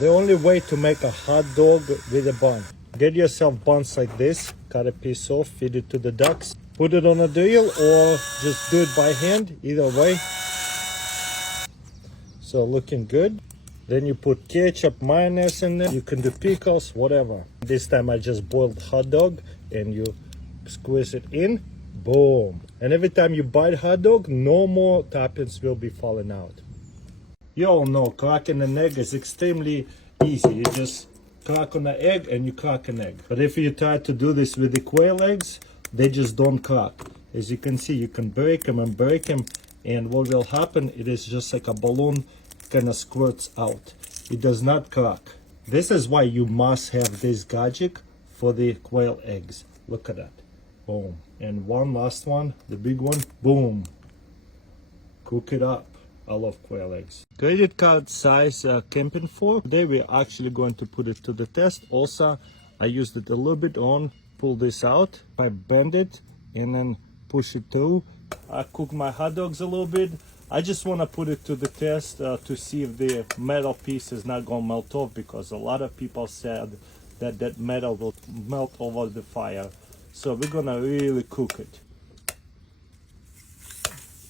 The only way to make a hot dog with a bun. Get yourself buns like this, cut a piece off, feed it to the ducks, put it on a deal or just do it by hand, either way. So looking good. Then you put ketchup, mayonnaise in there. You can do pickles, whatever. This time I just boiled hot dog and you squeeze it in, boom. And every time you bite hot dog, no more toppings will be falling out. You all know cracking an egg is extremely easy. You just crack on an egg and you crack an egg. But if you try to do this with the quail eggs, they just don't crack. As you can see, you can break them, and what will happen, it is just like a balloon kind of squirts out. It does not crack. This is why you must have this gadget for the quail eggs. Look at that. Boom. And one last one, the big one, boom. Cook it up. I love quail eggs. Credit card size camping fork. Today we're actually going to put it to the test. Also, I used it a little bit on, pull this out, I bend it and then push it through. I cook my hot dogs a little bit. I just want to put it to the test to see if the metal piece is not going to melt off, because a lot of people said that that metal will melt over the fire. So we're going to really cook it.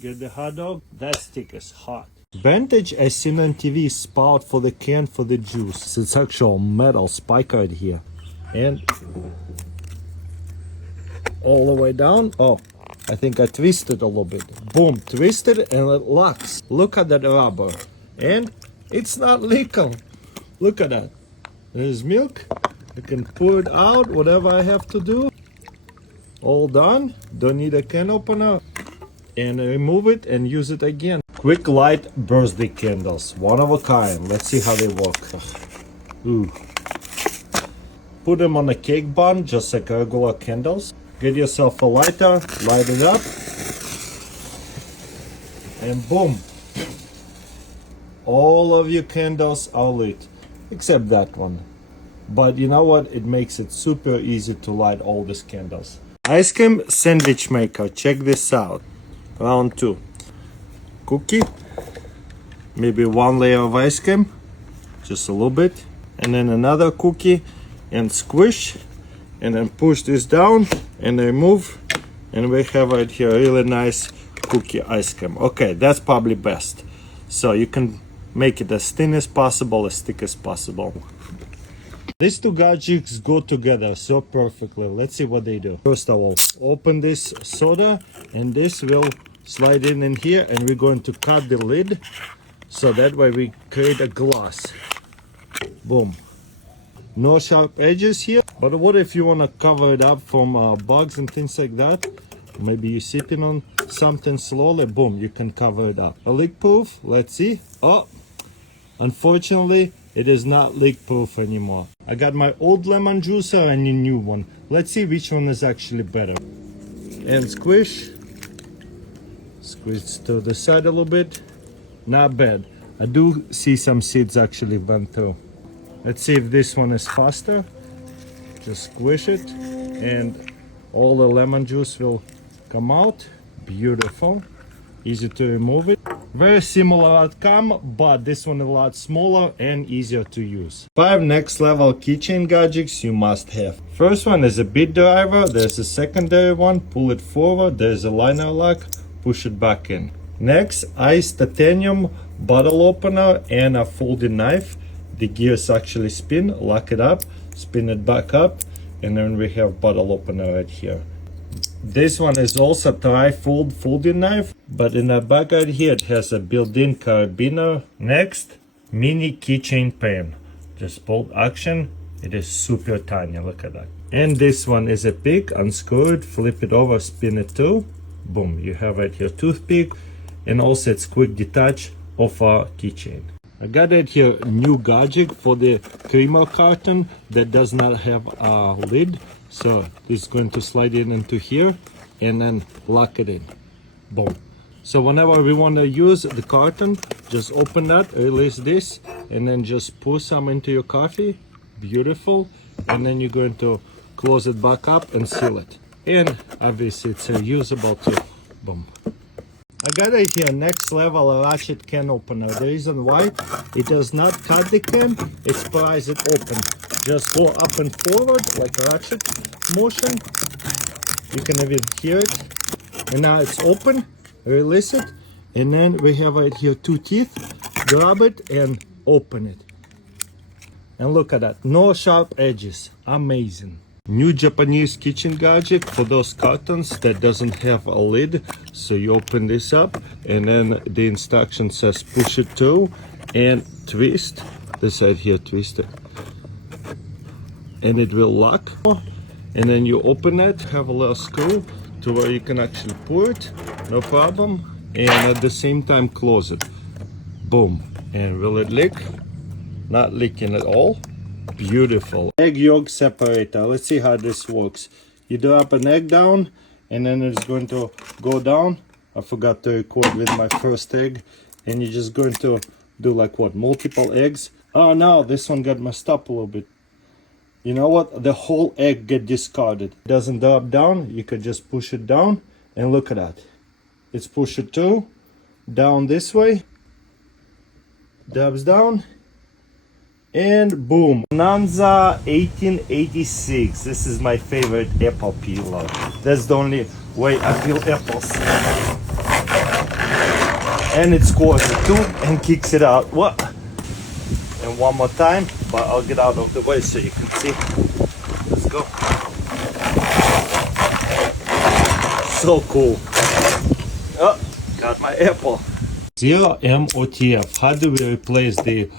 Get the hot dog. That stick is hot. Vintage, as seen on TV, spout for the can for the juice. It's actual metal spike right here. And all the way down. Oh, I think I twisted a little bit. Boom, twisted and it locks. Look at that rubber. And it's not leaking. Look at that. There's milk. I can pour it out, whatever I have to do. All done. Don't need a can opener. And remove it and use it again. Quick light birthday candles, one of a kind. Let's see how they work. Ooh. Put them on a cake bun, just like regular candles. Get yourself a lighter, light it up, and boom. All of your candles are lit, except that one. But you know what? It makes it super easy to light all these candles. Ice cream sandwich maker, check this out. Round 2. Cookie, maybe one layer of ice cream, just a little bit, and then another cookie, and squish, and then push this down and remove, and we have right here really nice cookie ice cream. Okay, that's probably best. So you can make it as thin as possible, as thick as possible. These two gadgets go together so perfectly. Let's see what they do. First of all, open this soda, and this will slide in here, and we're going to cut the lid so that way we create a glass. Boom. No sharp edges here. But what if you want to cover it up from bugs and things like that? Maybe you're sipping on something slowly. Boom, you can cover it up. A leak proof. Let's see. Oh, unfortunately, it is not leak proof anymore. I got my old lemon juicer and a new one. Let's see which one is actually better. And squish. Squeeze to the side a little bit. Not bad. I do see some seeds actually went through. Let's see if this one is faster. Just squish it and all the lemon juice will come out. Beautiful. Easy to remove it. Very similar outcome, but this one a lot smaller and easier to use. 5 next level keychain gadgets you must have. First one is a bead driver. There's a secondary one. Pull it forward. There's a liner lock. Push it back in. Next, iced titanium bottle opener and a folding knife. The gears actually spin. Lock it up. Spin it back up. And then we have bottle opener right here. This one is also tri-fold folding knife, but in the back right here it has a built-in carabiner. Next, mini keychain pen. Just bolt action. It is super tiny, look at that. And this one is a pick. Unscrew it, flip it over, spin it too. Boom, you have right here toothpick, and also it's quick detach of a keychain. I got right here a new gadget for the creamer carton that does not have a lid. So it's going to slide in into here and then lock it in. Boom. So whenever we want to use the carton, just open that, release this, and then just pour some into your coffee. Beautiful. And then you're going to close it back up and seal it. And obviously it's reusable too. Boom. I got it here, next level ratchet can opener. The reason why, it does not cut the can, it's pries it open. Just go up and forward like a ratchet motion. You can even hear it. And now it's open, release it. And then we have right here 2 teeth. Grab it and open it. And look at that, no sharp edges, amazing. New Japanese kitchen gadget for those cartons that doesn't have a lid. So you open this up and then the instruction says push it through and twist. This side here, twist it. And it will lock. And then you open it, have a little screw to where you can actually pour it, no problem. And at the same time close it. Boom. And will it leak? Not leaking at all. Beautiful. Egg yolk separator. Let's see how this works. You drop an egg down and then it's going to go down. I forgot to record with my first egg. And you're just going to do like what, multiple eggs. Oh no, this one got messed up a little bit. You know what, the whole egg get discarded. It doesn't drop down, you could just push it down and look at that. It's push it through, down this way, dabs down, and boom. Nanza 1886. This is my favorite apple peeler. That's the only way I peel apples. And it scores it too and kicks it out. What? And one more time, but I'll get out of the way so you can see. Let's go. So cool. Oh, got my apple. 0M OTF. How do we replace the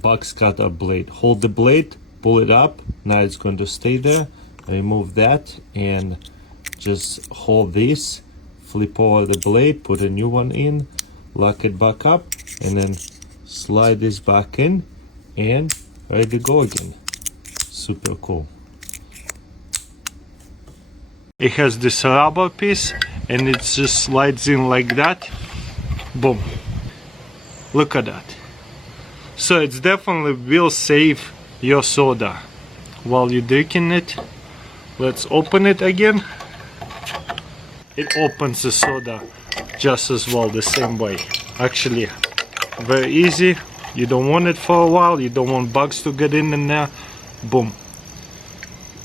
box cutter blade? Hold the blade, pull it up. Now it's going to stay there. Remove that and just hold this. Flip over the blade, put a new one in, lock it back up, and then slide this back in and ready to go again. Super cool. It has this rubber piece and it just slides in like that. Boom. Look at that. So it's definitely will save your soda while you're drinking it. Let's open it again. It opens the soda just as well, the same way. Actually, very easy. You don't want it for a while, you don't want bugs to get in there. Boom.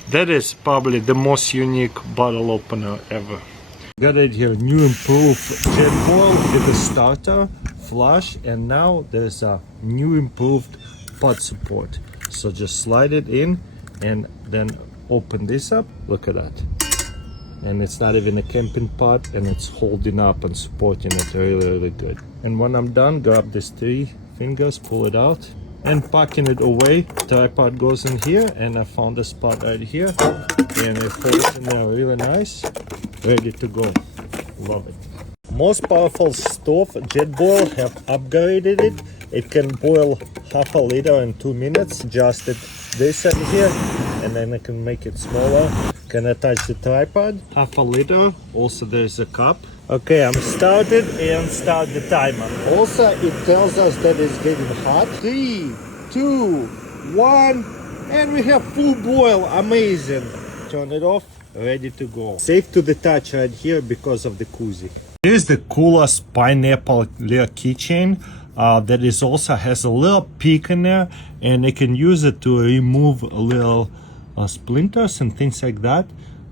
That is probably the most unique bottle opener ever. Got it here, new improved jet boil with a starter, flush, and now there's a new improved pot support. So just slide it in and then open this up. Look at that. And it's not even a camping pot and it's holding up and supporting it really good. And when I'm done, grab these 3 fingers, pull it out and packing it away. Tripod goes in here and I found a spot right here and it holds in there really nice, ready to go. Love it. Most powerful stove, jet boil, have upgraded it. It can boil half a liter in 2 minutes. Adjust it this end here and then I can make it smaller. Can attach the tripod, half a liter. Also there's a cup. Okay, I'm started and start the timer. Also it tells us that it's getting hot. 3, 2, 1, and we have full boil. Amazing. Turn it off, ready to go. Safe to the touch right here because of the koozie. Here's the coolest pineapple little keychain that is also has a little peak in there, and you can use it to remove a little splinters and things like that.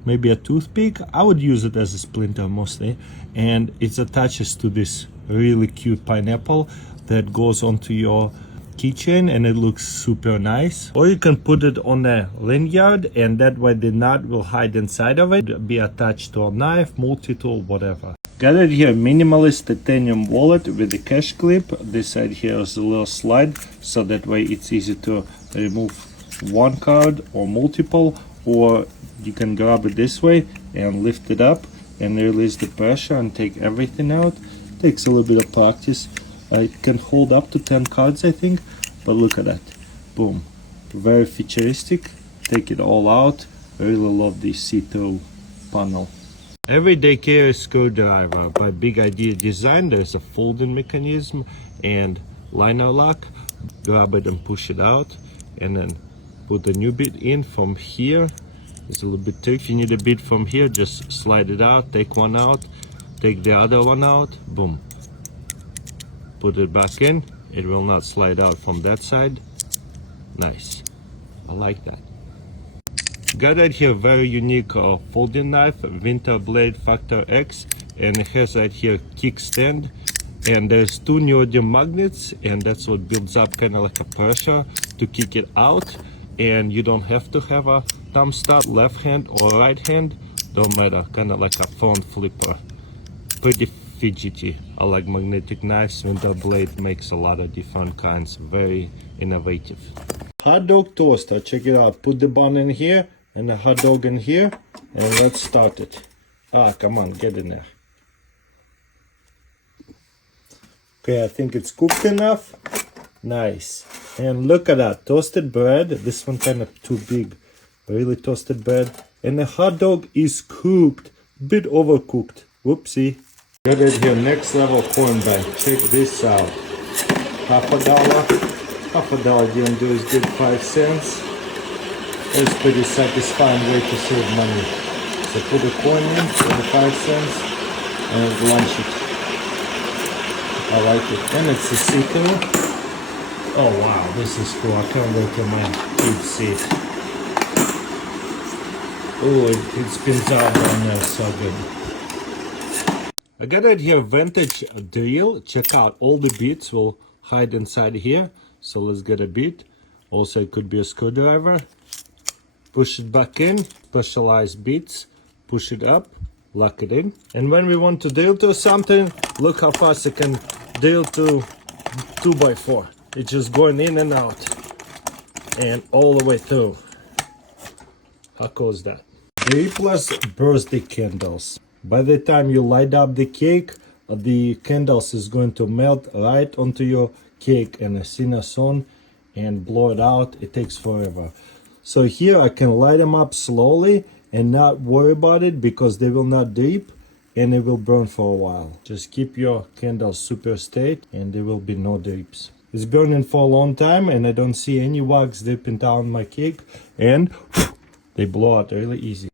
Maybe a toothpick. I would use it as a splinter mostly, and it attaches to this really cute pineapple that goes onto your keychain and it looks super nice. Or you can put it on a lanyard and that way the knot will hide inside of it, be attached to a knife, multi-tool, whatever. Got it here, minimalist titanium wallet with a cash clip. This side here is a little slide, so that way it's easy to remove one card or multiple, or you can grab it this way and lift it up and release the pressure and take everything out. Takes a little bit of practice. It can hold up to 10 cards, I think, but look at that. Boom. Very futuristic. Take it all out. I really love this see-through panel. Everyday carry screwdriver by Big Idea Design. There's a folding mechanism and liner lock. Grab it and push it out, and then put a new bit in from here. It's a little bit tricky. If you need a bit from here, just slide it out, take one out, Take the other one out, boom. Put it back in, it will not slide out from that side. Nice, I like that. Got right here very unique folding knife, Winter Blade Factor X, and it has right here kickstand, and there's two neodymium magnets, and that's what builds up kind of like a pressure to kick it out. And you don't have to have a thumb stud, left hand or right hand, don't matter, kind of like a front flipper. Pretty fidgety. I like magnetic knives. Winter Blade makes a lot of different kinds, very innovative. Hot dog toaster, check it out. Put the bun in here and the hot dog in here, and let's start it. Ah, come on, get in there. Okay, I think it's cooked enough. Nice. And look at that, toasted bread. This one kind of too big, really toasted bread. And the hot dog is cooked, bit overcooked. Whoopsie. Got it here, next level corn bag. Check this out. $50. $50 didn't do as good, 5 cents. It's pretty satisfying way to save money. So put the coin in for the 5 cents and lunch it. I like it. And it's a see-through. Oh wow, this is cool. I can't wait till my kids see it. Oh, it spins out down there, so good. I got it here, vintage drill. Check out, all the bits will hide inside here. So let's get a bit. Also, it could be a screwdriver. Push it back in, specialized bits. Push it up, lock it in. And when we want to drill to something, look how fast I can drill to 2x4. It's just going in and out and all the way through. How cool is that? 3 plus birthday candles. By the time you light up the cake, the candles is going to melt right onto your cake and as soon as on and blow it out. It takes forever. So here I can light them up slowly and not worry about it because they will not dip and it will burn for a while. Just keep your candles super straight and there will be no drips. It's burning for a long time and I don't see any wax dripping down my cake, and they blow out really easy.